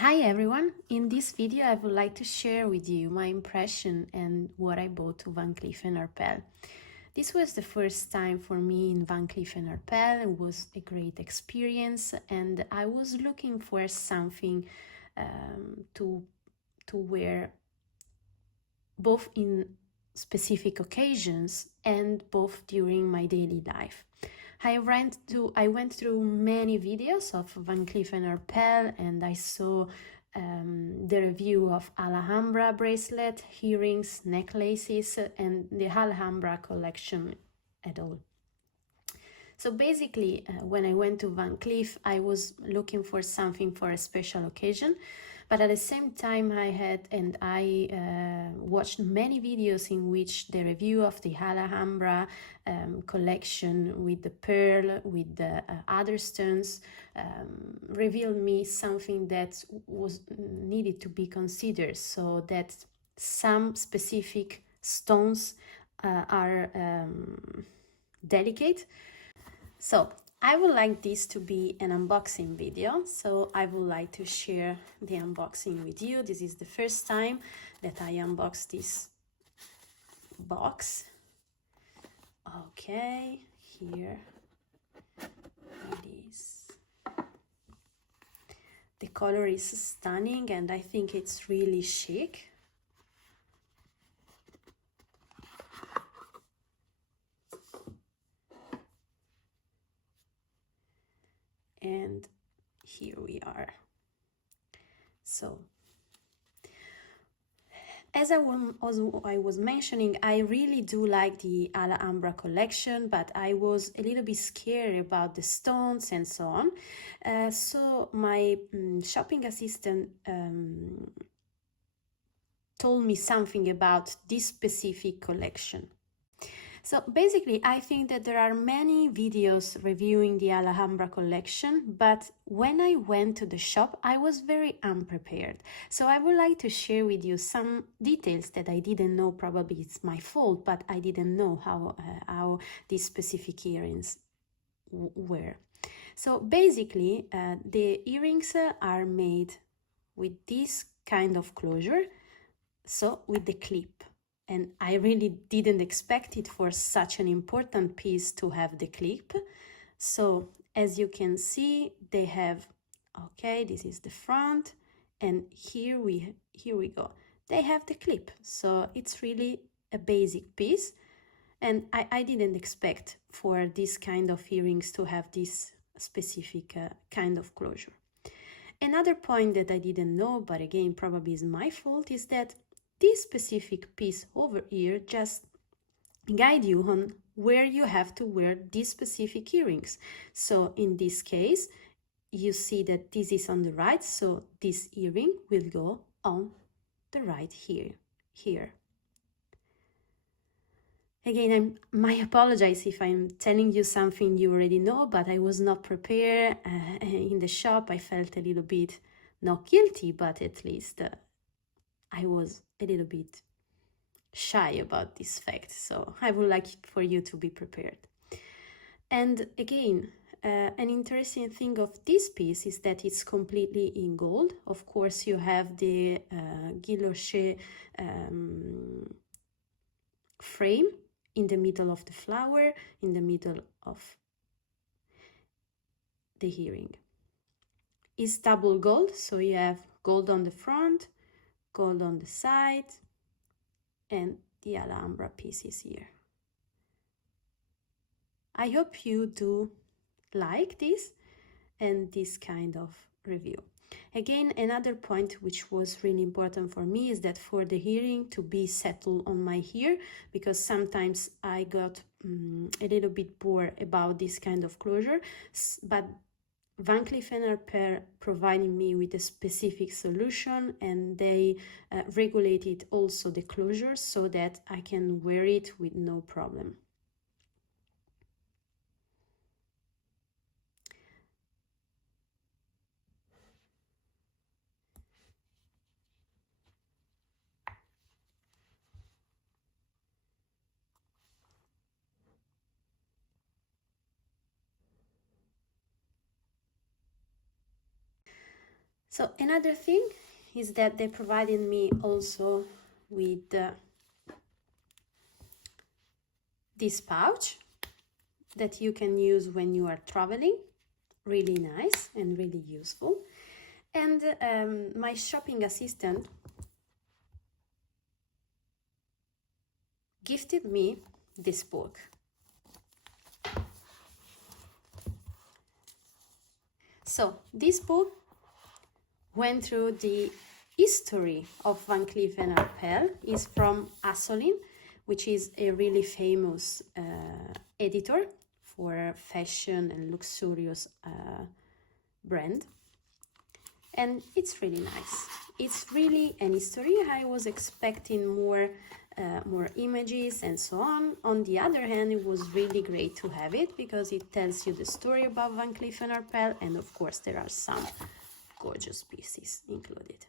Hi everyone! In this video I would like to share with you my impression and what I bought to Van Cleef & Arpels. This was the first time for me in Van Cleef & Arpels. It was a great experience and I was looking for something to wear both in specific occasions and both during my daily life. I went through many videos of Van Cleef & Arpels and I saw the review of Alhambra bracelet, earrings, necklaces and the Alhambra collection at all. So basically, when I went to Van Cleef, I was looking for something for a special occasion, but at the same time I watched many videos in which the review of the Alhambra collection with the pearl, with the other stones, revealed me something that was needed to be considered, so that some specific stones are delicate. So I would like this to be an unboxing video, so I would like to share the unboxing with you. This is the first time that I unbox this box. Okay, here it is. The color is stunning and I think it's really chic. And here we are. So as I was mentioning, I really do like the Alhambra collection, but I was a little bit scared about the stones and so on. So my shopping assistant told me something about this specific collection. So basically, I think that there are many videos reviewing the Alhambra collection, but when I went to the shop, I was very unprepared. So I would like to share with you some details that I didn't know. Probably it's my fault, but I didn't know how these specific earrings were. So basically, the earrings are made with this kind of closure, so with the clip. And I really didn't expect it for such an important piece to have the clip. So as you can see, they have, okay, this is the front, and here we go. They have the clip, so it's really a basic piece. And I didn't expect for this kind of earrings to have this specific kind of closure. Another point that I didn't know, but again, probably is my fault, is that this specific piece over here just guide you on where you have to wear these specific earrings. So in this case, you see that this is on the right, so this earring will go on the right here. Again, I apologize if I'm telling you something you already know, but I was not prepared. In the shop, I felt a little bit not guilty, but at least I was a little bit shy about this fact, so I would like for you to be prepared. And again, an interesting thing of this piece is that it's completely in gold. Of course, you have the Guilloche frame in the middle of the flower, in the middle of the earring. It's double gold, so you have gold on the front, gold on the side, and the Alhambra pieces here. I hope you do like this and this kind of review. Again, another point which was really important for me is that for the earring to be settled on my ear, because sometimes I got a little bit bored about this kind of closure, but Van Cleef & Arpels provided me with a specific solution, and they regulated also the closure so that I can wear it with no problem. So another thing is that they provided me also with this pouch that you can use when you are traveling. Really nice and really useful. And my shopping assistant gifted me this book. So this book went through the history of Van Cleef & Arpels. Is from Assouline, which is a really famous editor for fashion and luxurious brand. And it's really nice. It's really an history. I was expecting more images and so on. On the other hand, it was really great to have it because it tells you the story about Van Cleef & Arpels, and of course there are some gorgeous pieces included.